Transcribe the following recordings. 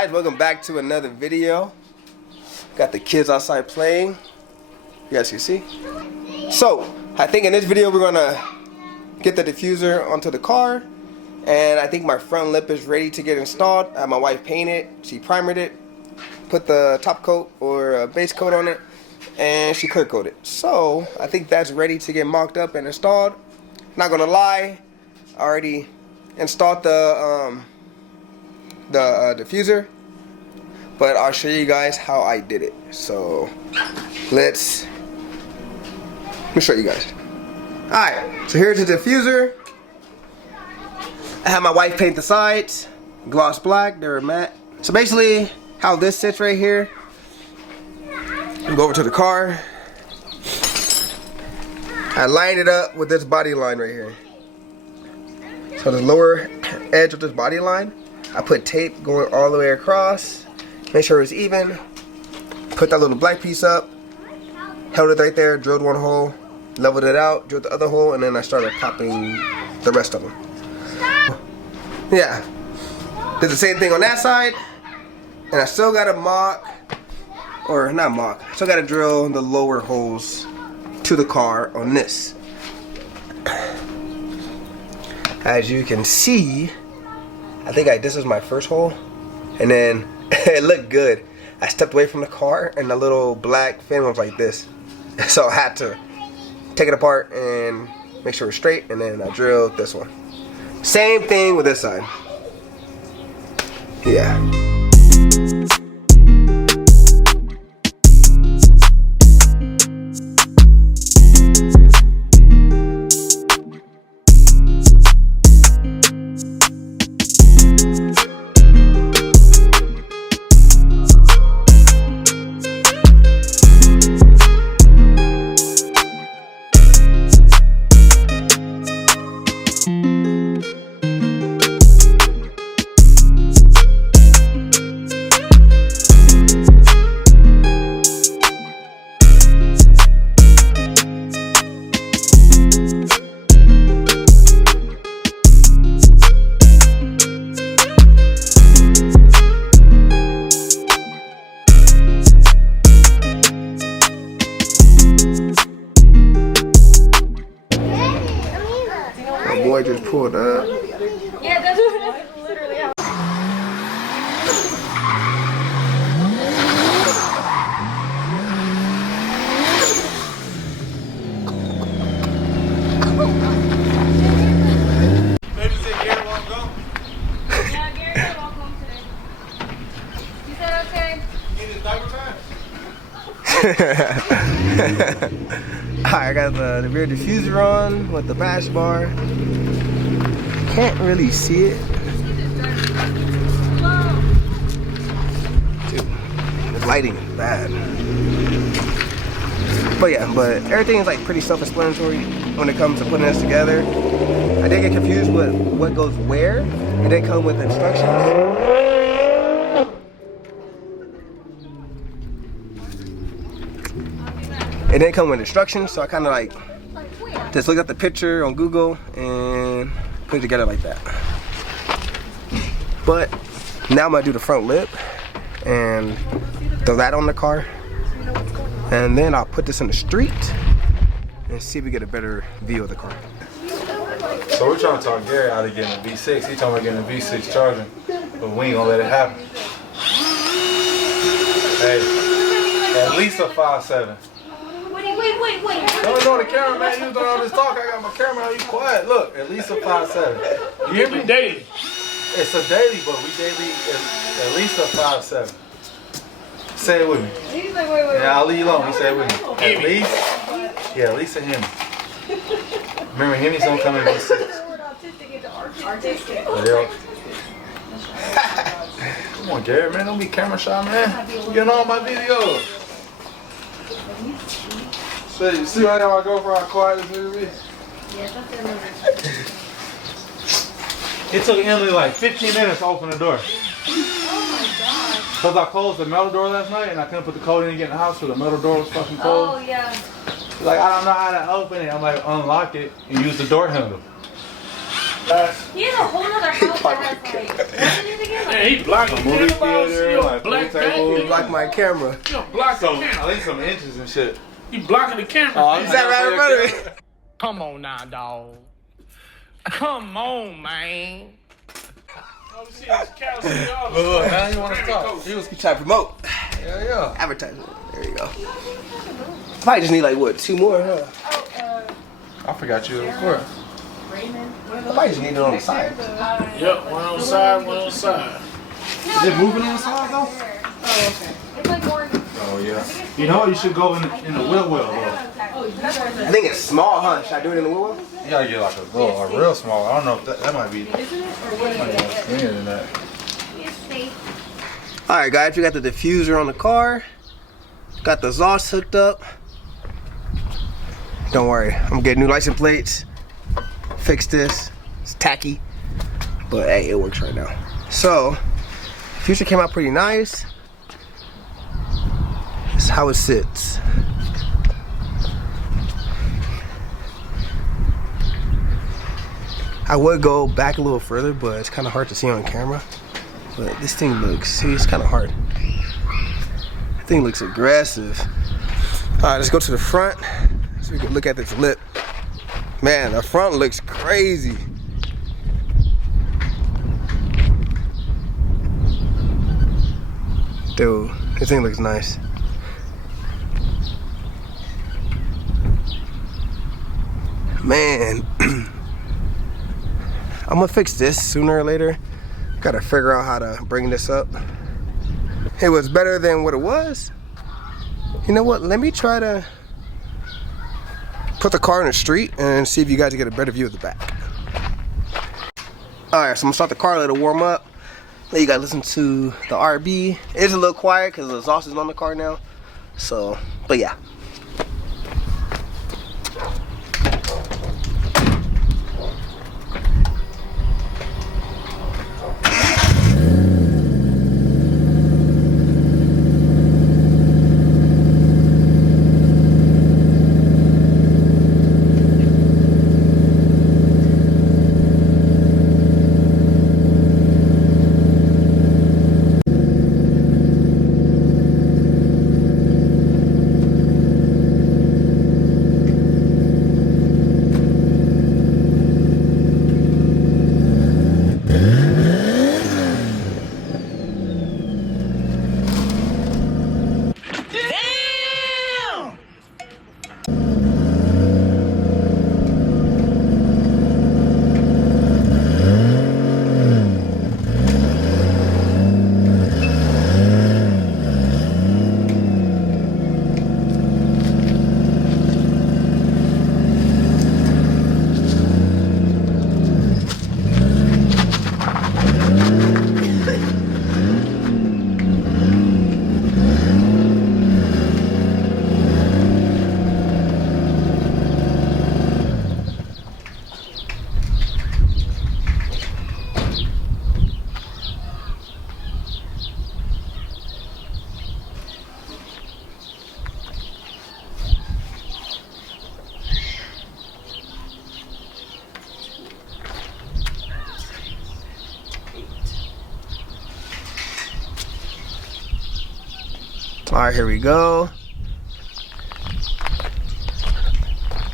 guys, welcome back to another video. Got the kids outside playing. You guys can see. So, I think in this video we're gonna get the diffuser onto the car. And I think my front lip is ready to get installed. I had my wife paint it. She primered it, put the top coat or base coat on it, and she clear coated. So, I think that's ready to get mocked up and installed. Not gonna lie, I already installed the diffuser, but I'll show you guys how I did it. So let me show you guys. Alright, so here's the diffuser. I had my wife paint the sides gloss black, they're matte. So basically how this sits right here, you go over to the car, I lined it up with this body line right here. So the lower edge of this body line, I put tape going all the way across, make sure it's even, put that little black piece up, held it right there, drilled one hole, leveled it out, drilled the other hole, and then I started popping the rest of them. Yeah, did the same thing on that side, and I still got to mock, or not mock, still got to drill the lower holes to the car on this. As you can see, I think this is my first hole, and then it looked good. I stepped away from the car and the little black fin was like this, so I had to take it apart and make sure it's straight, and then I drilled this one. Same thing with this side. Yeah. My boy just pulled up. Yeah, that's literally how. Maybe say Gary won't go. Yeah, Gary will walk home today. He said okay. You need his diaper time? Alright, I got the rear diffuser on with the bash bar. Can't really see it. Dude, the lighting is bad. But yeah, but everything is like pretty self-explanatory when it comes to putting this together. I did get confused with what goes where. It didn't come with instructions. It didn't come with instructions, so I kind of like just looked at the picture on Google and put it together like that. But now I'm gonna do the front lip and throw that on the car, and then I'll put this in the street and see if we get a better view of the car. So we're trying to talk Gary out of getting a V6. He's talking about getting a V6 charger, but we ain't gonna let it happen. Hey, at least a 5.7. Wait. Don't ignore the camera, man. You doing all this talk. I got my camera on. You quiet. Look, at least a 5.7. You hear me? Daily. It's a daily, but we daily at least a 5.7. Say it with me. He's like, wait. Yeah, I'll leave you alone. He said it with me. At least, yeah, at least a Hemi. Remember, Hemis don't come in V6. Artistic. Come on, Gary, man. Don't be camera shy, man. You getting all my videos. So you see how I go for how quiet this movie is? It took Emily like 15 minutes to open the door. Oh my god. Because I closed the metal door last night and I couldn't put the code in to get in the house, so the metal door was fucking closed. Oh yeah. Like, I don't know how to open it. I'm like, unlock it and use the door handle. He has a whole other house that has like, what's it is again? Man, he blocked the movie camera. theater, You like black table. man. You block my camera. You block the I camera. think some inches and shit. You blocking the camera. Oh, Is that right in front of me? Come on now, dog. Come on, man. All we see is cows and y'all. Look, now you want to talk. You try to promote. Yeah. Advertisement. There you go. Probably just need like what, 2 more, huh? I forgot you of course. Raymond. I probably just need it on the side. Yep, one on the side, one on the side. Is it moving on the side though? It's like more. Oh yeah. You know you should go in the wheel though. I think it's small, huh? Should I do it in the wheel? You gotta get like a real small. I don't know if that might be. Than that. Alright guys, we got the diffuser on the car. Got the exhaust hooked up. Don't worry, I'm getting new license plates. Fix this. It's tacky. But hey, it works right now. So, diffuser came out pretty nice. This is how it sits. I would go back a little further, but it's kind of hard to see on camera. But this thing looks, see, it's kind of hard. This thing looks aggressive. All right, let's go to the front so we can look at this lip. Man, the front looks crazy. Dude, this thing looks nice. Man, I'm gonna fix this sooner or later. Gotta figure out how to bring this up. It was better than what it was. You know what? Let me try to put the car in the street and see if you guys get a better view of the back. All right, so I'm gonna start the car, let it warm up. Let you guys listen to the RB. It's a little quiet because the exhaust is on the car now. So, but yeah. All right, here we go.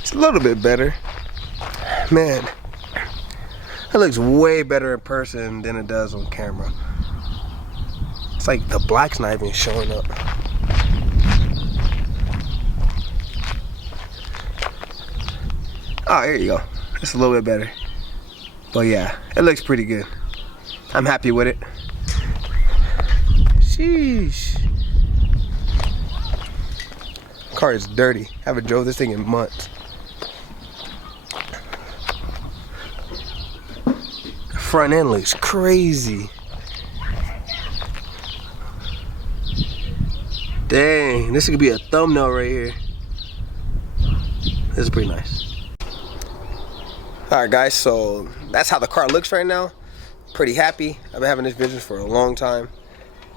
It's a little bit better. Man, it looks way better in person than it does on camera. It's like the black's not even showing up. Oh, here you go. It's a little bit better. But yeah, it looks pretty good. I'm happy with it. Sheesh. Car is dirty. I haven't drove this thing in months. The front end looks crazy. Dang, this could be a thumbnail right here. This is pretty nice. Alright guys, so that's how the car looks right now. Pretty happy. I've been having this vision for a long time.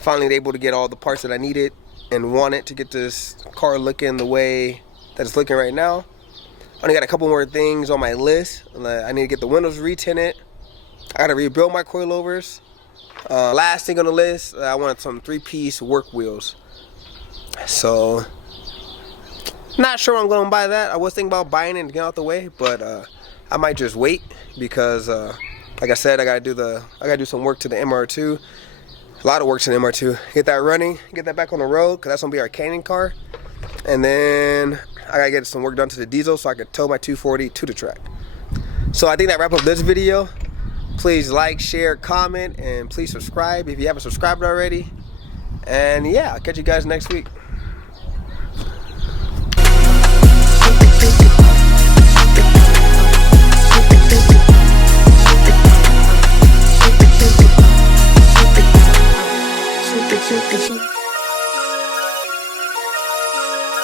Finally able to get all the parts that I needed and wanted to get this car looking the way that it's looking right now. only got a couple more things on my list. I need to get the windows retinted. I gotta rebuild my coilovers. Last thing on the list, I wanted some 3-piece work wheels. So, not sure I'm gonna buy that. I was thinking about buying it and get out the way, but I might just wait because, like I said, I gotta do some work to the MR2. A lot of work to the MR2. Get that running, get that back on the road, cause that's gonna be our Canyon car. And then I gotta get some work done to the diesel so I can tow my 240 to the track. So I think that wraps up this video. Please like, share, comment, and please subscribe if you haven't subscribed already. And yeah, I'll catch you guys next week.